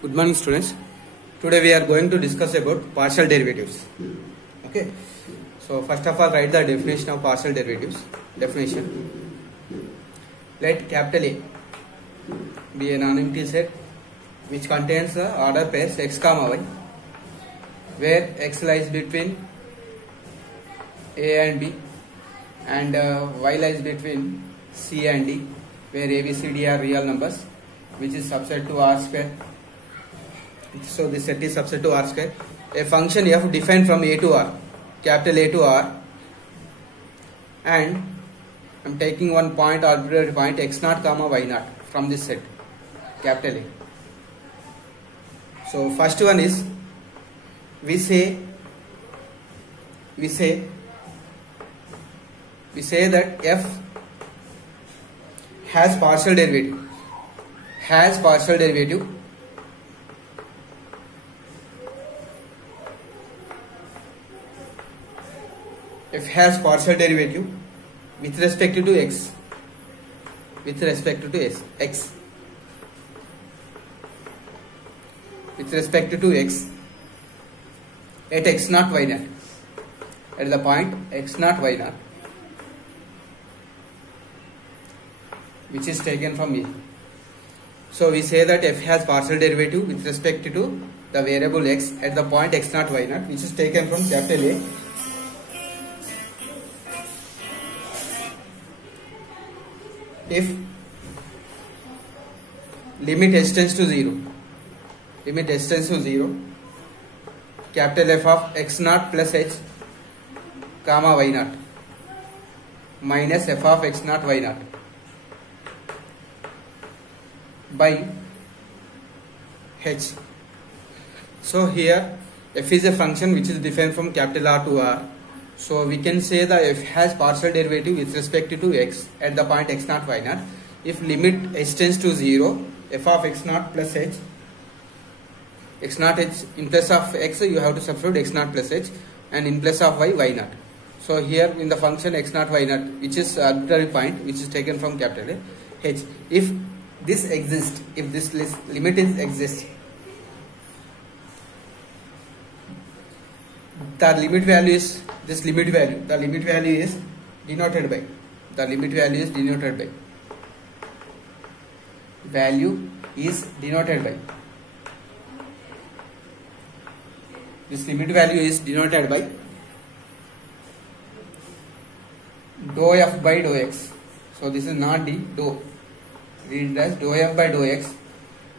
Good morning, students. Today we are going to discuss about partial derivatives. Okay. So first of all, write the definition of partial derivatives. Definition. Let capital A be a non-empty set which contains the order pairs x comma y, where x lies between a and b, and y lies between c and d, where a, b, c, d are real numbers, which is subset to R square. So this set is subset to R square. A function f defined from a to r, capital A to r, and I am taking one point, arbitrary point x naught comma y naught from this set, capital A. So first one is we say that f has partial derivative. F has partial derivative with respect to x. With respect to x. With respect to x at x naught y naught. At the point x naught y naught, which is taken from E. So we say that f has partial derivative with respect to the variable x at the point x naught y naught, which is taken from capital A. If limit s tends to 0, capital F of x naught plus h comma y naught minus f of x naught y naught by h. So here f is a function which is defined from capital R to R. So we can say that f has partial derivative with respect to x at the point x naught y naught. If limit h tends to 0, f of x naught plus h, x naught h, in place of x you have to substitute x naught plus h, and in place of y, y naught. So here in the function x naught y naught, which is arbitrary point which is taken from capital A, h, if this exists, if this limit exists, the limit value is this limit value. The limit value is denoted by. Value is denoted by. This limit value is denoted by dou f by dou x. So this is not d, dou. Read it as dou f by dou x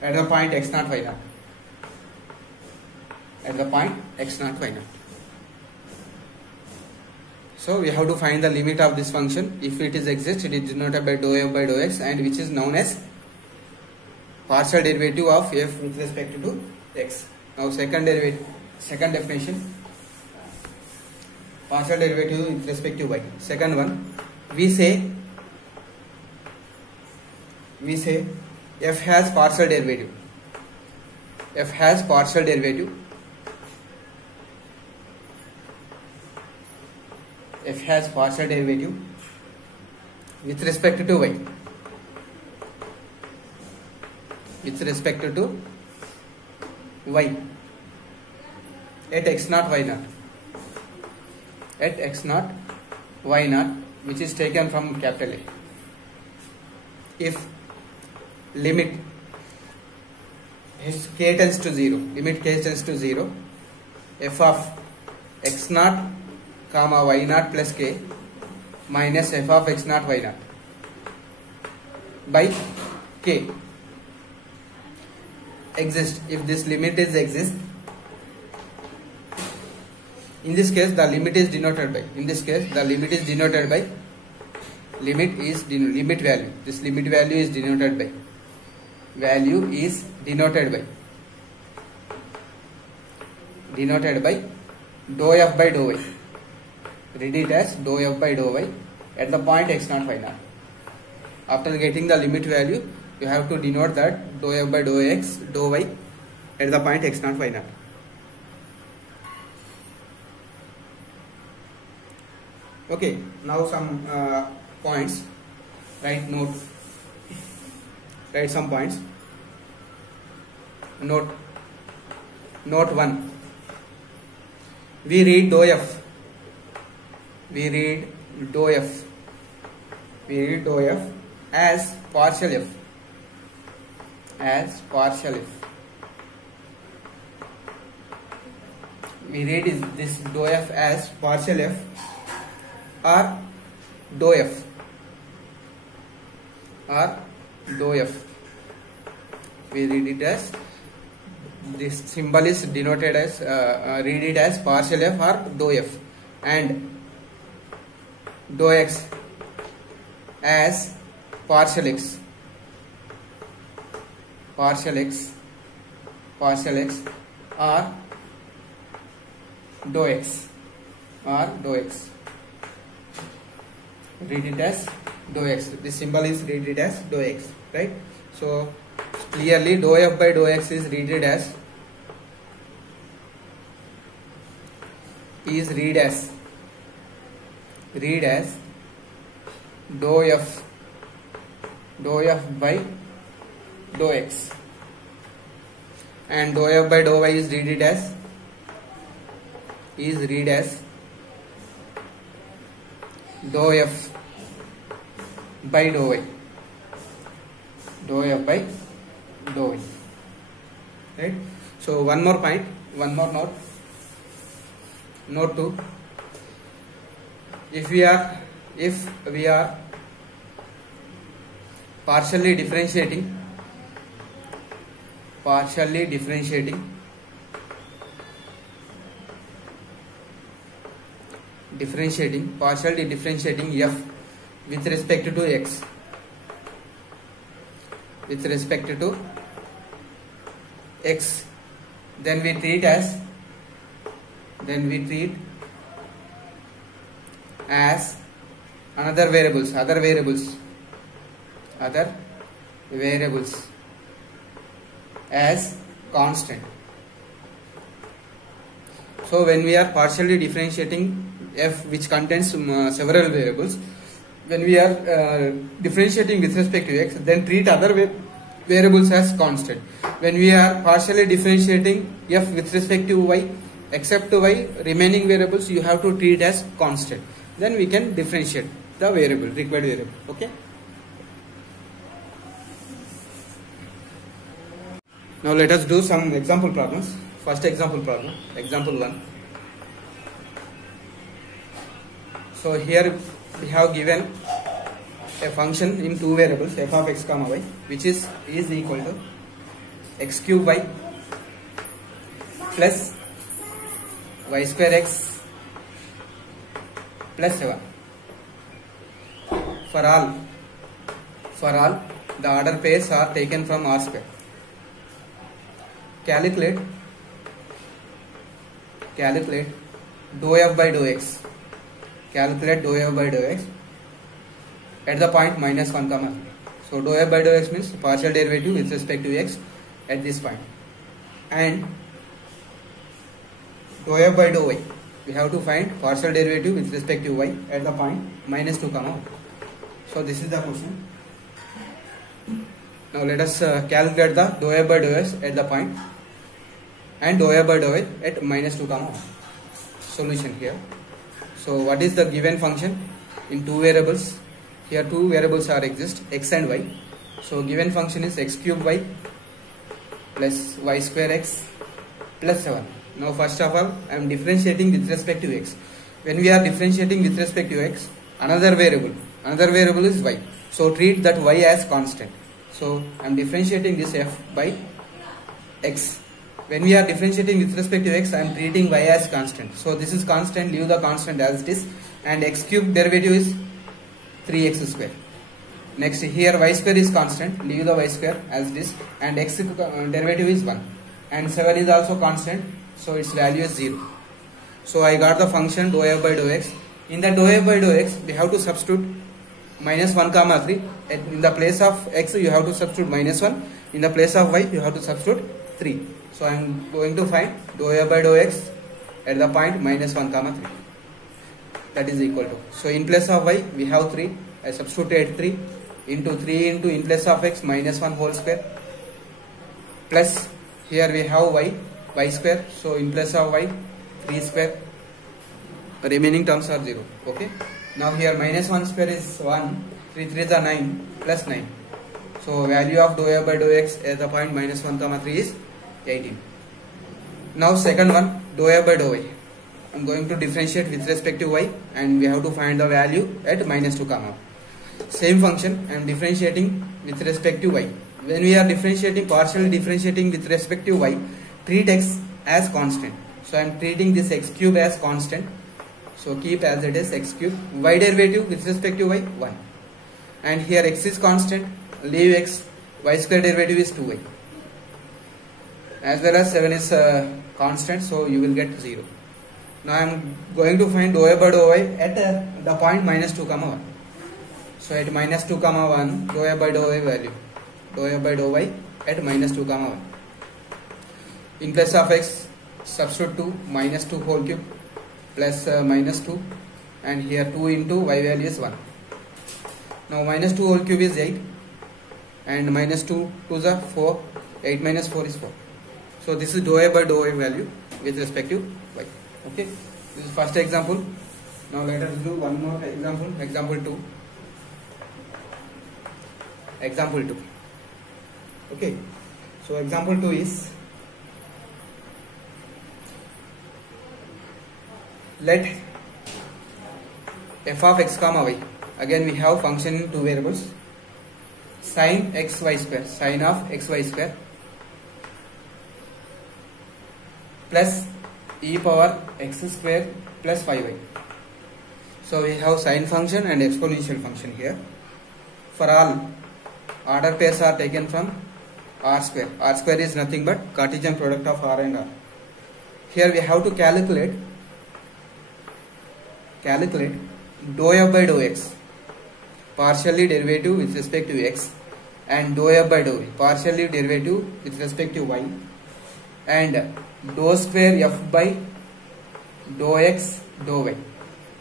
at the point x naught y naught. At the point x naught y naught. So we have to find the limit of this function. If it exists, it is denoted by dou f by dou x, and which is known as partial derivative of f with respect to x. Now second definition, partial derivative with respect to y. Second one, we say f has partial derivative. F has partial derivative with respect to y. With respect to y at x naught y naught. At x naught y naught, which is taken from capital A. If limit k tends to 0, f of x naught comma y naught plus k minus f of x naught y naught by k exists. If this limit exists, in this case the limit is denoted by. Limit value. This limit value is denoted by. Dou f by dou y. Read it as dou f by dou y at the point x naught y naught. After getting the limit value, you have to denote that dou f by dou x, dou y at the point x naught y naught. Okay, now some points. Write some points. note 1. We read dou f. We read dou f as partial f. We read this dou f as partial f or dou f. We read it as, this symbol is denoted as, read it as partial f or dou f, and dou x as partial x or dou x. Read it as dou x. This symbol is read it as dou x, right? So clearly dou f by dou x is read as dou f by dou x, and dou f by dou y is read as dou f by dou y. Right? So one more note. Note 2. If we are partially differentiating partially differentiating f with respect to x, then we treat as other variables as constant. So when we are partially differentiating f which contains several variables, when we are differentiating with respect to x, then treat other variables as constant. When we are partially differentiating f with respect to y, except y, remaining variables you have to treat as constant. Then we can differentiate the required variable. Okay. Now let us do some example problems. First example problem, example 1. So here we have given a function in two variables f of x comma y, which is equal to x cube y plus y square x plus 7. For all the order pairs are taken from R square. Calculate dou f by dou x. Calculate dou f by dou x at the point minus 1 comma 3. So dou f by dou x means partial derivative with respect to x at this point, and dou f by dou y, we have to find partial derivative with respect to y at the point minus 2 comma 1. So this is the question. Now let us calculate the dou f by dou x at the point and dou f by dou y at minus 2 comma 1. Solution here. So what is the given function in two variables? Here two variables are exist, x and y. So given function is x cube y plus y square x plus 7. Now first of all I am differentiating with respect to x. When we are differentiating with respect to x, another variable is y. So treat that y as constant. So I am differentiating this f by x. When we are differentiating with respect to x, I am treating y as constant. So this is constant, leave the constant as it is, and x cube derivative is 3x square. Next here y square is constant, leave the y square as it is, and x derivative is 1, and 7 is also constant, so its value is 0. So I got the function dou f by dou x. In the dou f by dou x, we have to substitute minus 1 comma 3. In the place of x you have to substitute minus 1, in the place of y you have to substitute 3. So I am going to find dou f by dou x at the point minus 1 comma 3. That is equal to. So in place of y we have 3. I substituted 3 into 3 into in place of x minus 1 whole square plus Here we have y square. So in place of y, 3 square. The remaining terms are 0. Okay. Now here minus 1 square is 1. 3 3s are 9 plus 9. So value of dou f by dou x at the point minus 1 comma 3 is 18. Now second one, dou f by dou y. I am going to differentiate with respect to y, and we have to find the value at minus 2 comma 1. Same function I am differentiating with respect to y. When we are differentiating, partially differentiating with respect to y, treat x as constant. So I am treating this x cube as constant. So keep as it is x cube. Y derivative with respect to y, 1. And here x is constant, leave x, y square derivative is 2y. As well as 7 is constant, so you will get 0. Now I am going to find dou f by dou y at the point minus 2 comma 1. So at minus 2 comma 1, dou f by dou y value, dou f by dou y at minus 2 comma 1. In place of x, substitute 2 minus 2 whole cube plus minus 2, and here 2 into y value is 1. Now minus 2 whole cube is 8, and minus 2 to the 4, 8 minus 4 is 4. So this is dou f by dou y value with respect to y. Okay, this is first example. Now let us do one more example, example 2. Example 2. Okay, so example 2 is, let f of x comma y, again we have function in two variables, sin x y square, sin of x y square plus e power x square plus 5y. So we have sine function and exponential function here. For all, order pairs are taken from r square. R square is nothing but Cartesian product of r and r. Here we have to calculate dou f by dou x, partially derivative with respect to x, and dou f by dou y, partially derivative with respect to y, and dou square f by dou x dou y.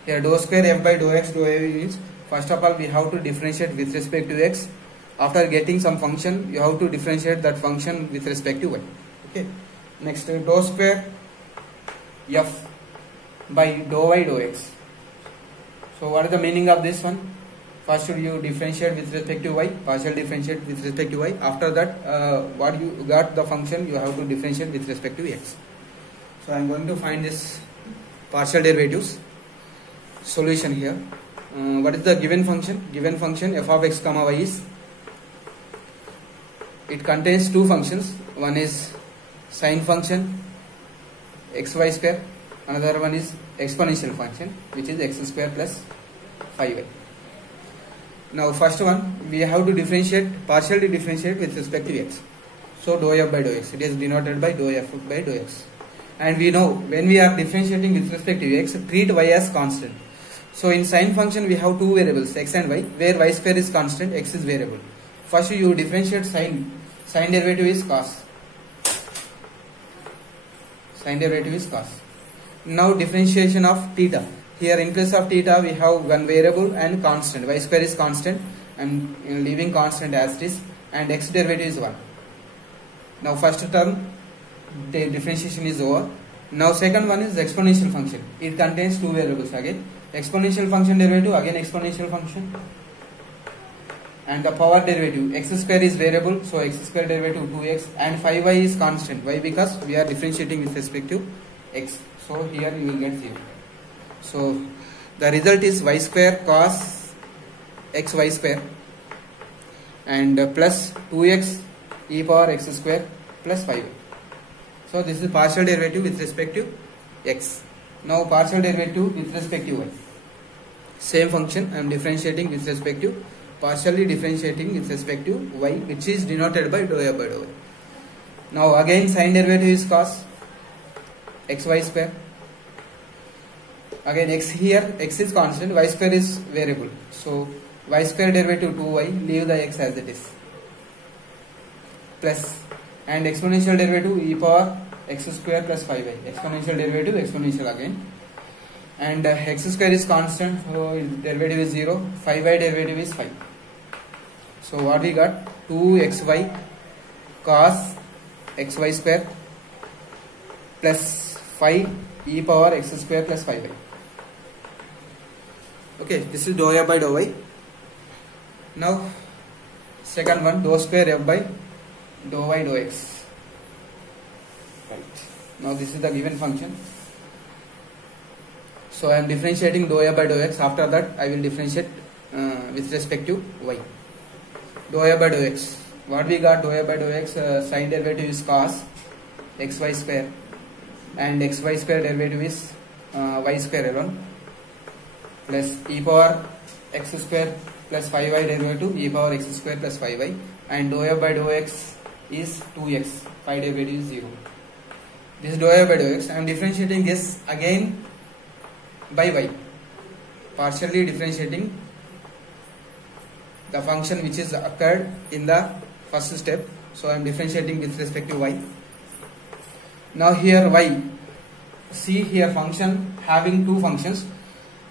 Here dou square f by dou x dou y means, first of all we have to differentiate with respect to x. After getting some function, you have to differentiate that function with respect to y. Okay. Next, dou square f by dou y dou x. So what is the meaning of this one? First should you differentiate with respect to y, partial differentiate with respect to y. After that, what you got the function, you have to differentiate with respect to x. So I am going to find this partial derivatives. Solution here. What is the given function? Given function f of x comma y is, it contains two functions. One is sine function xy square, another one is exponential function which is x square plus 5y. Now first one we have to differentiate, partially differentiate with respect to x. So dou f by dou x, it is denoted by dou f by dou x. And we know when we are differentiating with respect to x, treat y as constant. So in sine function we have two variables x and y, where y square is constant, x is variable. First you differentiate sine derivative is cos. Sine derivative is cos. Now differentiation of theta. Here in place of theta we have one variable and constant. Y square is constant. I am leaving constant as it is, and x derivative is 1. Now first term the differentiation is over. Now second one is exponential function. It contains two variables again. Exponential function derivative, again exponential function, and the power derivative. X square is variable, so x square derivative 2x, and 5y is constant. Why? Because we are differentiating with respect to x. So here you will get 0. So the result is y square cos x y square and plus 2x e power x square plus 5y. So this is partial derivative with respect to x. Now partial derivative with respect to y. Same function I am differentiating with respect to, partially differentiating with respect to y, which is denoted by dou f by dou y. Now again sine derivative is cos xy square. Again x, here x is constant, y square is variable. So y square derivative 2y, leave the x as it is, plus, and exponential derivative e power x square plus 5y. Exponential derivative, exponential again, and x square is constant, so derivative is 0. 5y derivative is 5. So what we got? 2xy cos xy square plus 5 e power x square plus 5y. Okay, this is dou f by dou y. Now second one, dou square f by dou y dou x. Right. Now this is the given function. So I am differentiating dou f by dou x. After that I will differentiate with respect to y. Dou f by dou x. What we got? Dou f by dou x, sine derivative is cos xy square and xy square derivative is y square alone plus e power x square plus 5y derivative e power x square plus 5y, and dou f by dou x is 2x, 5 derivative is 0. This is dou f by dou x. I am differentiating this again by y, partially differentiating the function which is occurred in the first step. So I am differentiating with respect to y. Now here y, see here function having two functions.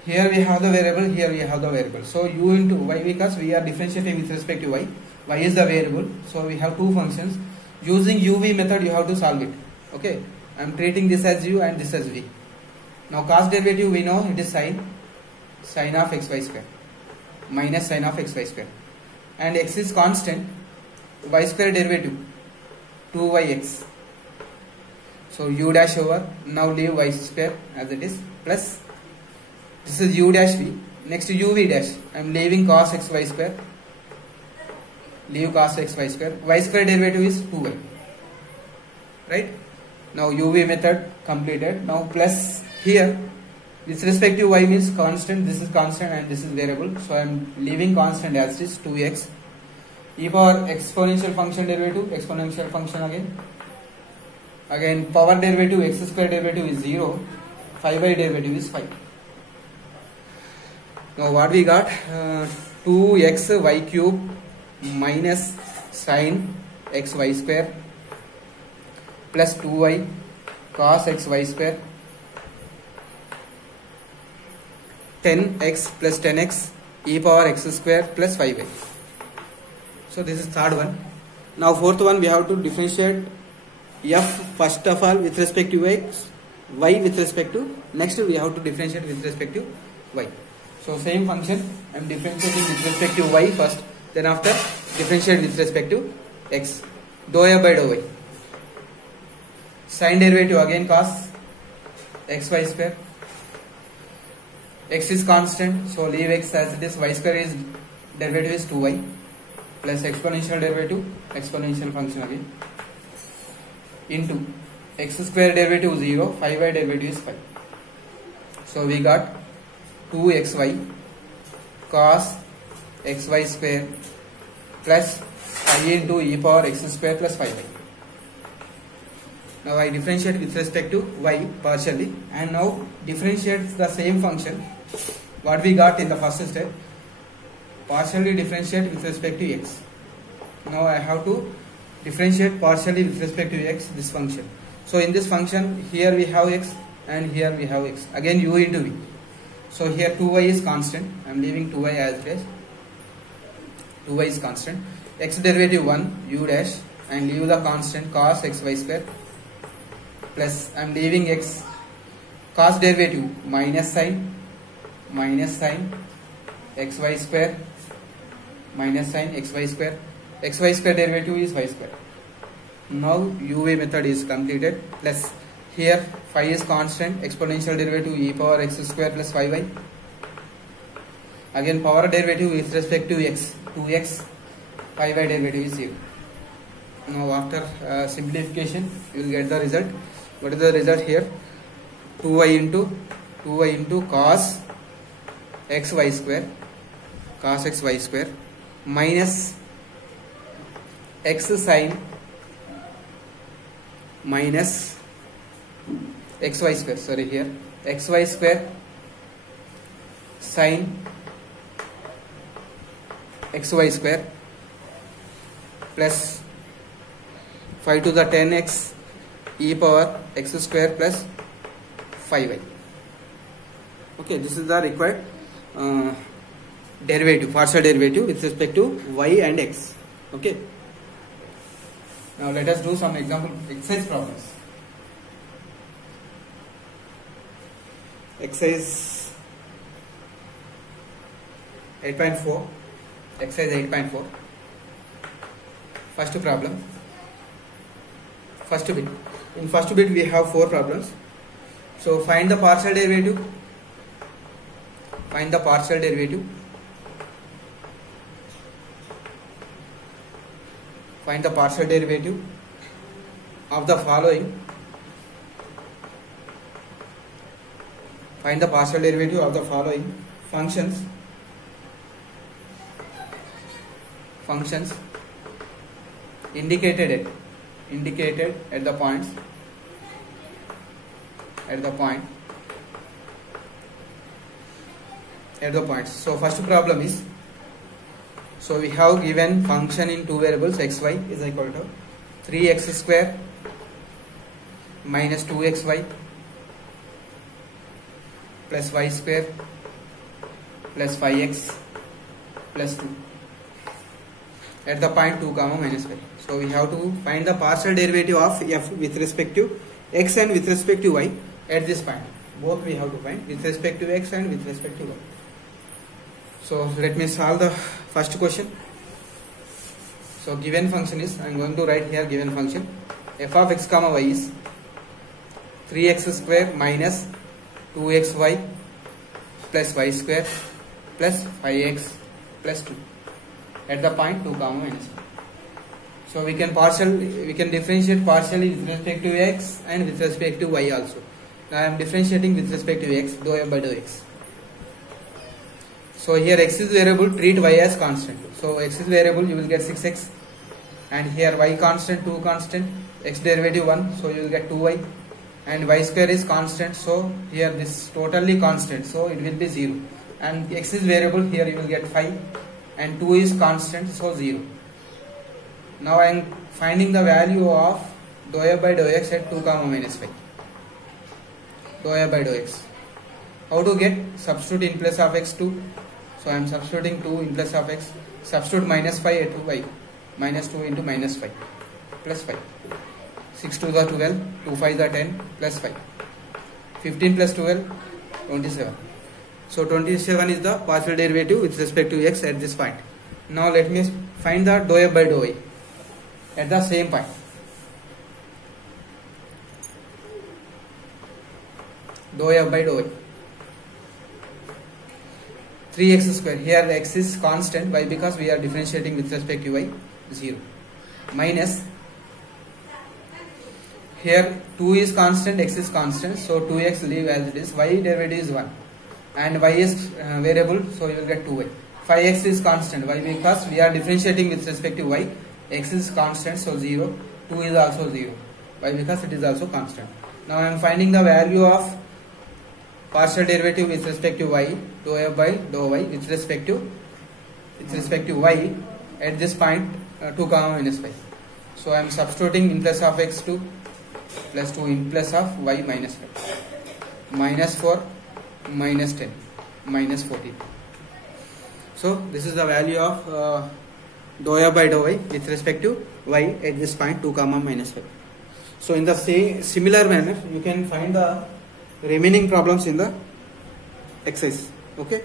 Here we have the variable, here we have the variable. So u into y, because we are differentiating with respect to y. Y is the variable. So we have two functions. Using uv method you have to solve it. Okay. I am treating this as u and this as v. Now cos derivative we know it is sine of xy square minus sine of xy square. And x is constant. Y square derivative 2yx. So u dash over, now leave y square as it is, plus this is u dash v. Next uv dash, I am leaving cos xy square, leave cos xy square. Y square derivative is 2y. Right? Now uv method completed. Now plus here with respect to y means constant, this is constant and this is variable. So I am leaving constant as it is, 2x. E power exponential function derivative, exponential function again power derivative, x square derivative is 0, 5y derivative is 5. Now what we got? 2x y cube minus sine xy square plus 2y cos xy square, 10x plus 10x e power x square plus 5y. So this is third one. Now fourth one, we have to differentiate f first of all with respect to x, y with respect to, next we have to differentiate with respect to y. So same function, I am differentiating with respect to y first, then after differentiate with respect to x. Dou f by dou y. Sine derivative again cos xy square. X is constant, so leave x as it is. Y square is derivative is 2y plus exponential derivative, exponential function again, into x square derivative 0, 5y derivative is 5. So we got 2xy cos xy square plus 5 into e power x square plus 5y. Now I differentiate with respect to y partially, and now differentiate the same function what we got in the first step, partially differentiate with respect to x. Now I have to differentiate partially with respect to x this function. So in this function here we have x and here we have x, again u into v. So here 2y is constant, I am leaving 2y as it is, 2y is constant, x derivative 1 u dash and leave the constant cos xy square plus I am leaving x, cos derivative minus sine xy square minus sine xy square, xy square derivative is y square. Now uv method is completed, plus here phi is constant, exponential derivative e power x square plus 5y, again power derivative with respect to x, 2x, 5y derivative is 0. Now after simplification you will get the result. What is the result here? 2y into cos xy square minus x sine minus xy square, sorry here xy square sine xy square plus 5 to the 10x e power x square plus 5y. Okay, this is the required derivative, partial derivative with respect to y and x. Okay. Now let us do some example exercise problems. Exercise 8.4. Exercise 8.4. First problem. First bit. In first bit we have 4 problems. So find the partial derivative. Find the partial derivative. Find the partial derivative of the following. Find the partial derivative of the following functions. Functions indicated at the points. At the points. So first problem is, so we have given function in 2 variables xy is equal to 3x square minus 2xy plus y square plus 5x plus 2 at the point 2 comma minus 5. So we have to find the partial derivative of f with respect to x and with respect to y at this point. Both we have to find with respect to x and with respect to y. So let me solve the first question. So given function is, I am going to write here given function f of x comma y is 3x square minus 2xy plus y square plus 5x plus 2 at the point 2 comma minus 1. So we can differentiate partially with respect to x and with respect to y also. Now I am differentiating with respect to x, dou f by dou x. So here x is variable, treat y as constant. So x is variable, you will get 6x, and here y constant, 2 constant, x derivative 1, so you will get 2y, and y square is constant, so here this totally constant, so it will be 0, and x is variable, here you will get 5, and 2 is constant, so 0. Now I am finding the value of dou f by dou x at 2 comma minus 5. Dou f by dou x. How to get? Substitute in place of x 2. So I am substituting 2 in place of x. Substitute minus 5 at 2y. Minus 2 into minus 5 plus 5. 6 to the 12, 2 5 the 10 plus 5. 15 plus 12, 27. So 27 is the partial derivative with respect to x at this point. Now let me find the dou f by dou y at the same point. Dou f by dou y. 3x square, here x is constant, why? Because we are differentiating with respect to y, 0, minus, here 2 is constant, x is constant, so 2x leave as it is, y derivative is 1, and y is variable, so you will get 2y. 5x is constant, why? Because we are differentiating with respect to y, x is constant, so 0, 2 is also 0, why? Because it is also constant. Now I am finding the value of partial derivative with respect to y, dou f by dou y with respect to y at this point 2 comma minus 5. So I am substituting in place of x 2 plus 2 in place of y minus 5. Minus 4, minus 10, minus 14. So this is the value of dou f by dou y with respect to y at this point 2 comma minus 5. So in the similar manner you can find the remaining problems in the exercise. Okay.